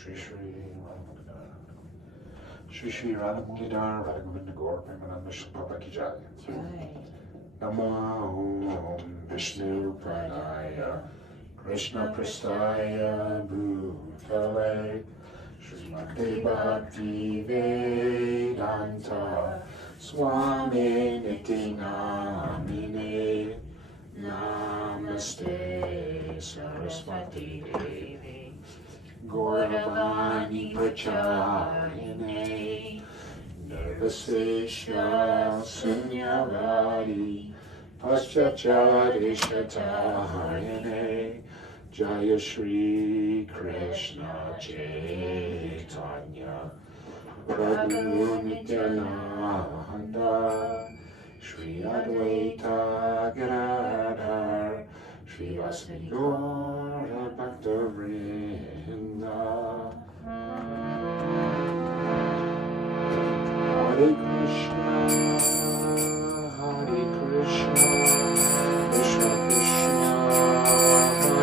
Shri Shri Shri Shri Radha Mulidhar Radha Govinda Gaur Premananda Shri Papa Ki Jai. Namo Vishnu Padaya Krishna Prastaya Bhutale Srimati Bhakti Vedanta Swami Niti Namine Namaste Saraswati Devi Gauravani Pracharine Nirvasesha Sunyavadi Paschachadishatarine Jaya Shri Krishna Chaitanya Prabhu Nityananda Shri Advaita Gadadhar Shri Vasani Gaura Bhaktavrinda Hare Krishna Hare Krishna Krishna Krishna Hare Hare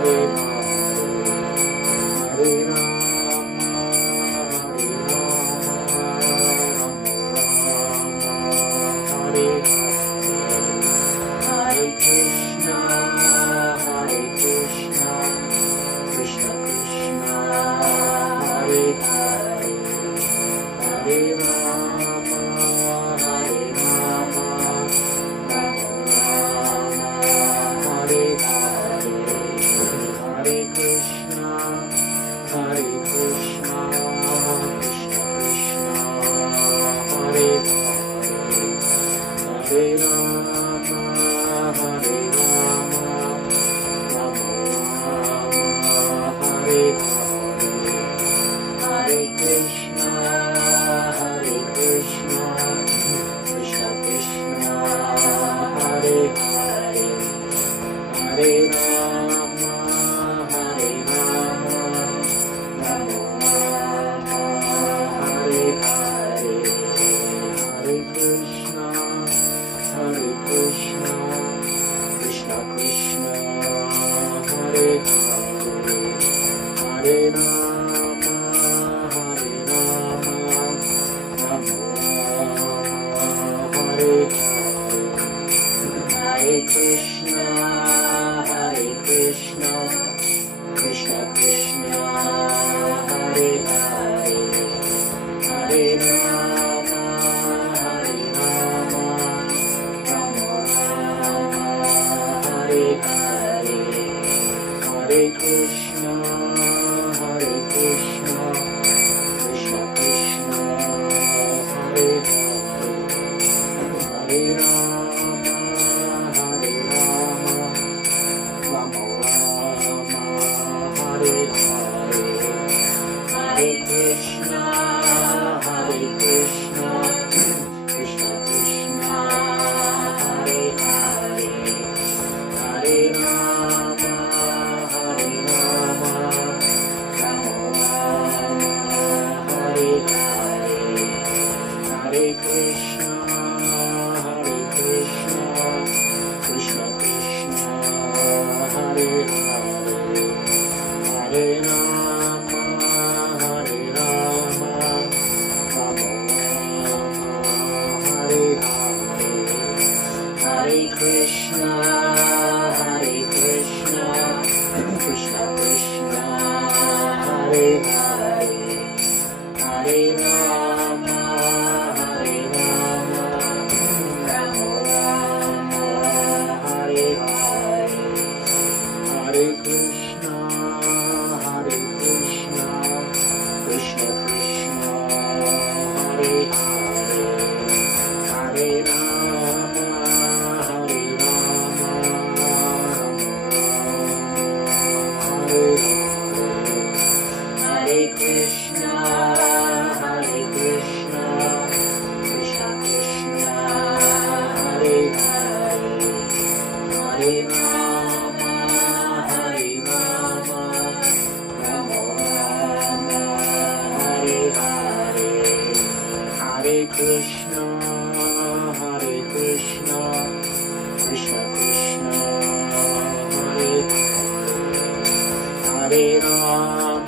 Hare Hare Rama,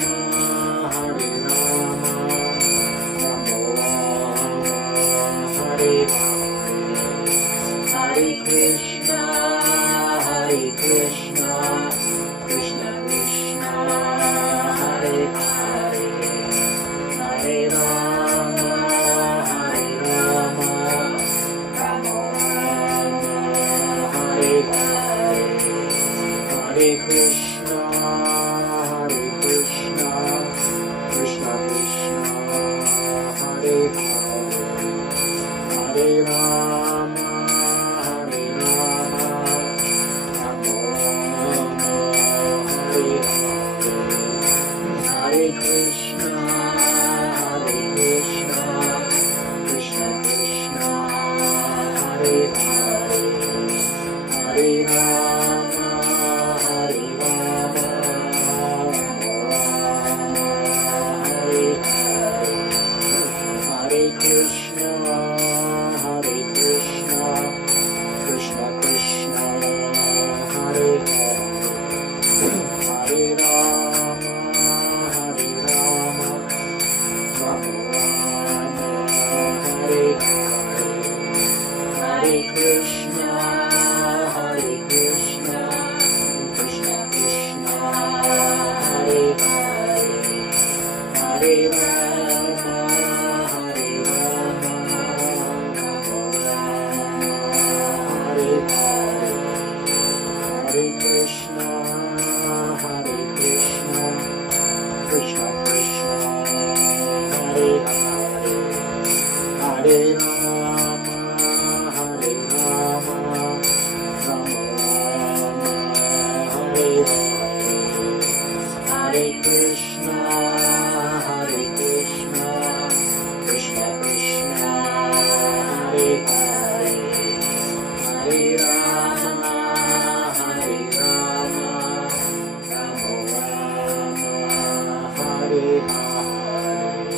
Hare Hare Rama, Hare Rama, Hare Hare, Hare Krishna, Hare Krishna, Krishna Krishna, Hare Hare, Hare Rama, Hare Rama, Rama Rama, Hare Hare, Hare Krishna, Hare Krishna, Krishna Krishna, Hare Hare, Hare Rama, Hare Rama, Rama Rama, Hare Hare.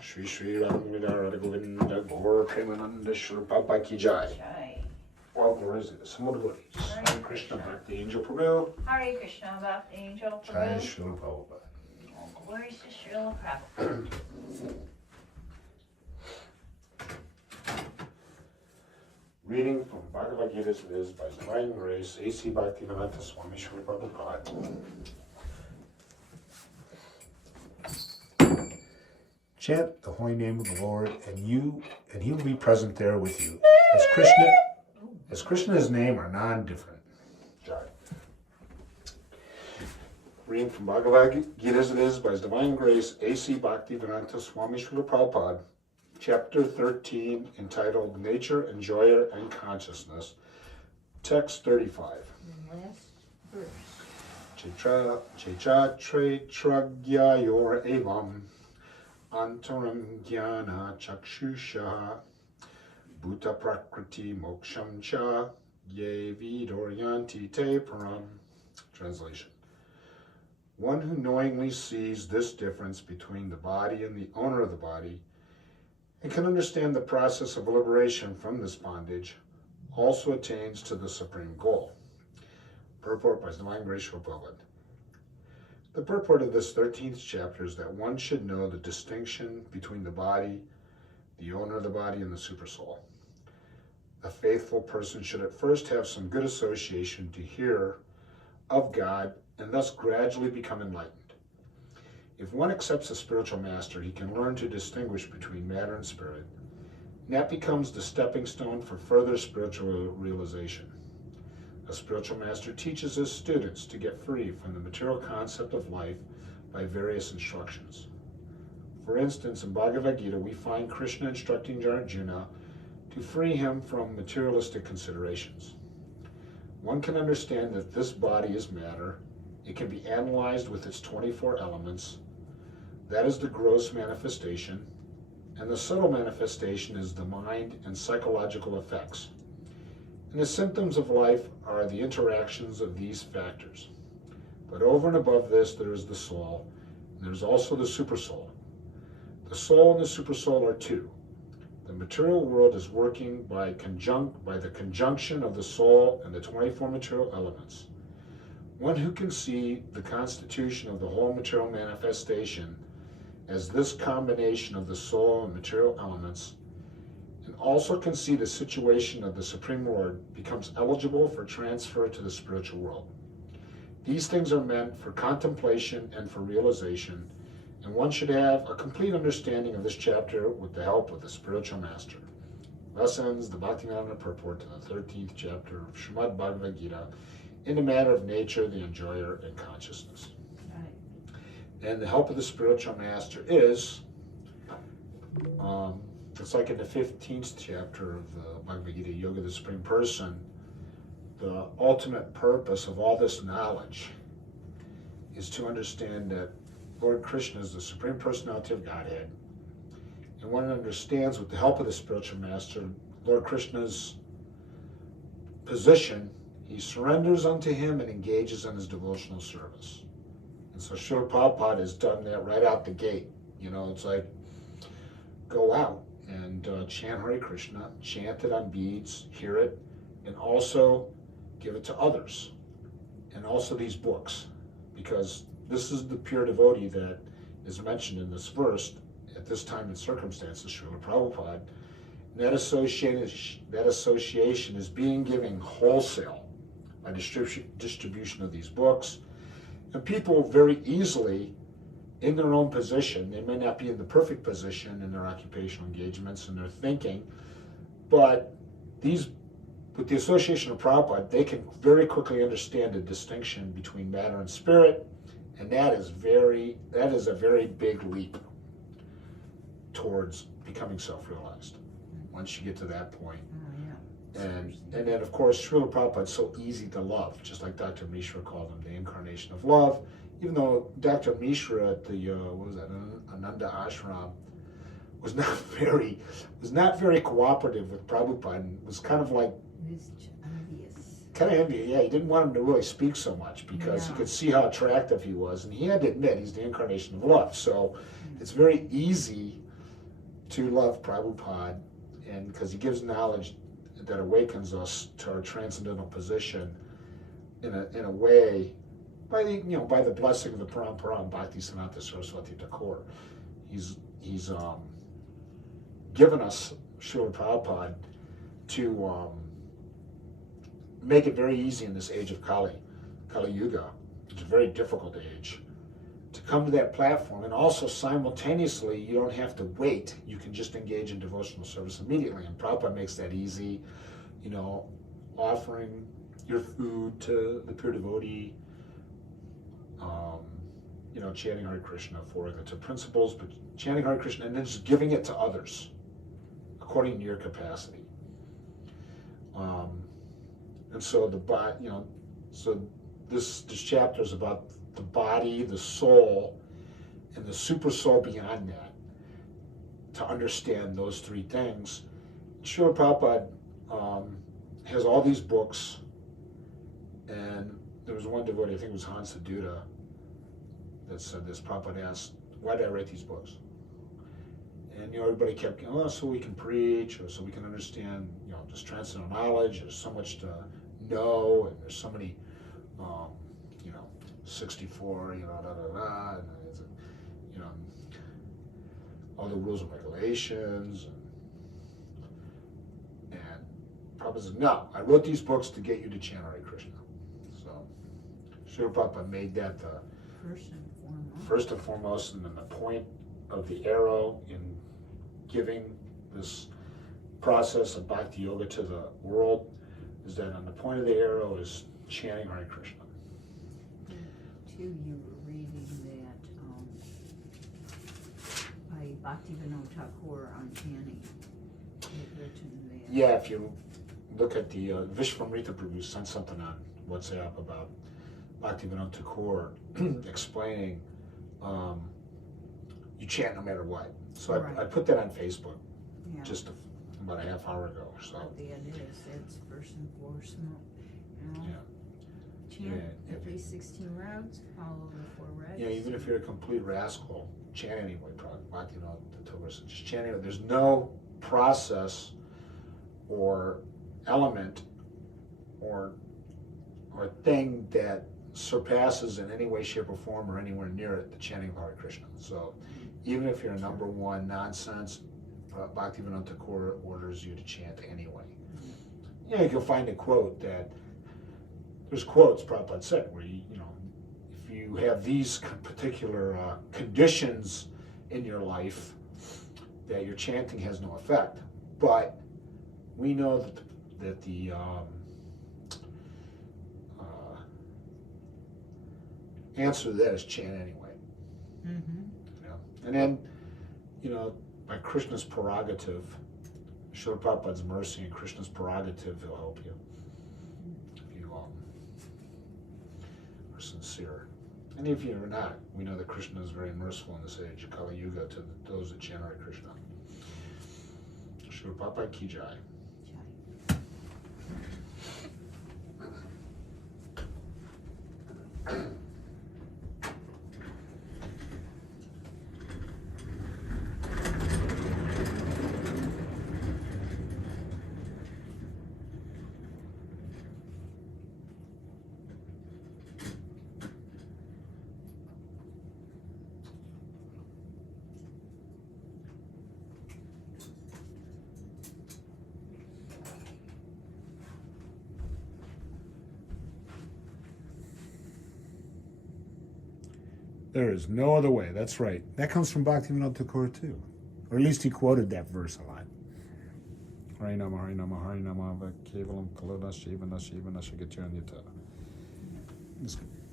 Shri Shri Ramamita Radha Govinda Gaur Premananda Shri Prabhupada Ki Jai. All glories to the Samud Gaudis. Hare Krishna Bhakti Angel Prabhu. Hare Krishna Bhakti Angel Jai Prabhu. Shri Prabhupada. All glories to Srila Prabhupada. Reading from Bhagavad Gita's Viz by His Divine Grace, A.C. Bhaktivedanta Swami Srila Prabhupada. Chant the holy name of the Lord, and He will be present there with you. As Krishna and His name are non-different. Jai. Reading from Bhagavad Gita's Viz by His Divine Grace, A.C. Bhaktivedanta Swami Srila Prabhupada. Chapter 13, entitled Nature, Enjoyer, and Consciousness. Text 35. Last verse. Chechatragyayor evam antaram jnana chakshusha bhuta prakriti moksham cha ye vidoryanti te param. Translation. One who knowingly sees this difference between the body and the owner of the body and can understand the process of liberation from this bondage also attains to the supreme goal. Purport by His Divine Grace Srila Prabhupada. The purport of this 13th chapter is that one should know the distinction between the body, the owner of the body, and the supersoul. A faithful person should at first have some good association to hear of God and thus gradually become enlightened. If one accepts a spiritual master, he can learn to distinguish between matter and spirit, and that becomes the stepping stone for further spiritual realization. A spiritual master teaches his students to get free from the material concept of life by various instructions. For instance, in Bhagavad Gita, we find Krishna instructing Arjuna to free him from materialistic considerations. One can understand that this body is matter. It can be analyzed with its 24 elements. That is the gross manifestation, and the subtle manifestation is the mind and psychological effects. And the symptoms of life are the interactions of these factors. But over and above this, there is the soul, and there's also the supersoul. The soul and the supersoul are two. The material world is working by the conjunction of the soul and the 24 material elements. One who can see the constitution of the whole material manifestation as this combination of the soul and material elements, and also can see the situation of the Supreme Lord, becomes eligible for transfer to the spiritual world. These things are meant for contemplation and for realization, and one should have a complete understanding of this chapter with the help of the spiritual master. Thus ends the Bhaktivedanta purport to the 13th chapter of Srimad Bhagavad Gita in the matter of nature, the enjoyer, and consciousness. And the help of the spiritual master is, it's like in the 15th chapter of the Bhagavad Gita, Yoga of the Supreme Person, the ultimate purpose of all this knowledge is to understand that Lord Krishna is the Supreme Personality of Godhead. And one understands with the help of the spiritual master, Lord Krishna's position, he surrenders unto him and engages in his devotional service. And so Srila Prabhupada has done that right out the gate. You know, it's like, go out and chant Hare Krishna, chant it on beads, hear it, and also give it to others. And also these books, because this is the pure devotee that is mentioned in this verse at this time and circumstances, Srila Prabhupada. And that association is being given wholesale by distribution of these books. And people very easily in their own position. They may not be in the perfect position in their occupational engagements and their thinking, but these, with the association of Prabhupada, they can very quickly understand the distinction between matter and spirit, and that is a very big leap towards becoming self-realized once you get to that point. And then, of course, Srila Prabhupada is so easy to love, just like Dr. Mishra called him, the incarnation of love. Even though Dr. Mishra at the Ananda Ashram was not very cooperative with Prabhupada, and was kind of like envious. Yeah, he didn't want him to really speak so much because he could see how attractive he was, and he had to admit he's the incarnation of love. So it's very easy to love Prabhupada, and because he gives knowledge that awakens us to our transcendental position in a way by the blessing of the Parampara Bhakti Siddhanta Saraswati Thakur. He's given us Srila Prabhupada to make it very easy in this age of Kali Yuga. It's a very difficult age to come to that platform, and also simultaneously you don't have to wait. You can just engage in devotional service immediately, and Prabhupada makes that easy, offering your food to the pure devotee, chanting Hare Krishna for the principles, but chanting Hare Krishna and then just giving it to others according to your capacity. And so so this chapter is about the body, the soul, and the super soul beyond that. To understand those three things, Srila Prabhupada has all these books, and there was one devotee, I think it was Hansa Duda, that said this. Prabhupada asked, "Why did I write these books?" And everybody kept going, "Oh, so we can preach, or so we can understand, this transcendental knowledge. There's so much to know, and there's so many, 64, and all the rules and regulations." And Prabhupada said, "No, I wrote these books to get you to chant Hare Krishna." So Srila Prabhupada made that the first and foremost, and then the point of the arrow in giving this process of bhakti yoga to the world is that on the point of the arrow is chanting Hare Krishna. Too, you were reading that by Bhaktivinoda Thakur on chanting. He had written that. Yeah, if you look at the Vishvamrita Prabhu sent something on WhatsApp about Bhaktivinoda Thakur explaining you chant no matter what. So Right. I put that on Facebook Yeah. just about a half hour ago or so. But then it's first and foremost, Yeah. chant Yeah. at least 16 rounds, follow the 4 regs. Yeah, even if you're a complete rascal, chant anyway, Bhaktivinoda Thakur said, just chant anyway. There's no process or element or thing that surpasses in any way, shape, or form or anywhere near it the chanting of Hare Krishna. So even if you're a number one nonsense, Bhaktivinoda Thakur orders you to chant anyway. You can find a quote that, there's quotes Prabhupada said where if you have these particular conditions in your life, that your chanting has no effect. But we know that the answer to that is chant anyway. Mm-hmm. And then, by Krishna's prerogative, Srila Prabhupada's mercy and Krishna's prerogative, he'll help you. If you are sincere. And if you're not, we know that Krishna is very merciful in this age of Kali Yuga to those that chant Hare Krishna. Srila Prabhupada Ki Jai. There is no other way. That's right. That comes from Bhaktivinoda Thakur too. Or at least he quoted that verse a lot. Harinama, Harinama, Harinama, Kevalam, Kalona, Shivana, Shivana, Shagatyanyata.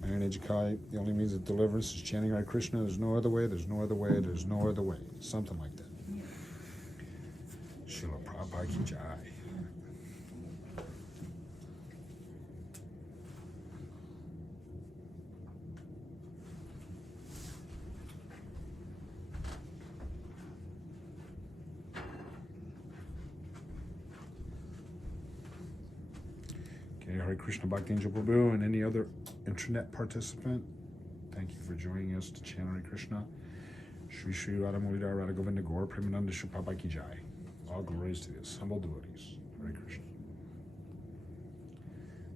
Iron Age Kali, the only means of deliverance is chanting Hare Krishna. There's no other way, there's no other way, there's no other way. Something like that. Srila Prabhupada Ki Jai. Okay, Hare Krishna Bhakti Angel Prabhu and any other internet participant, thank you for joining us to chant Hare Krishna. Shri Shri Radha Mulida Radha Govinda Gaur Premananda Shri Prabhupada Ki Jai. All glories to the humble devotees. Hare Krishna.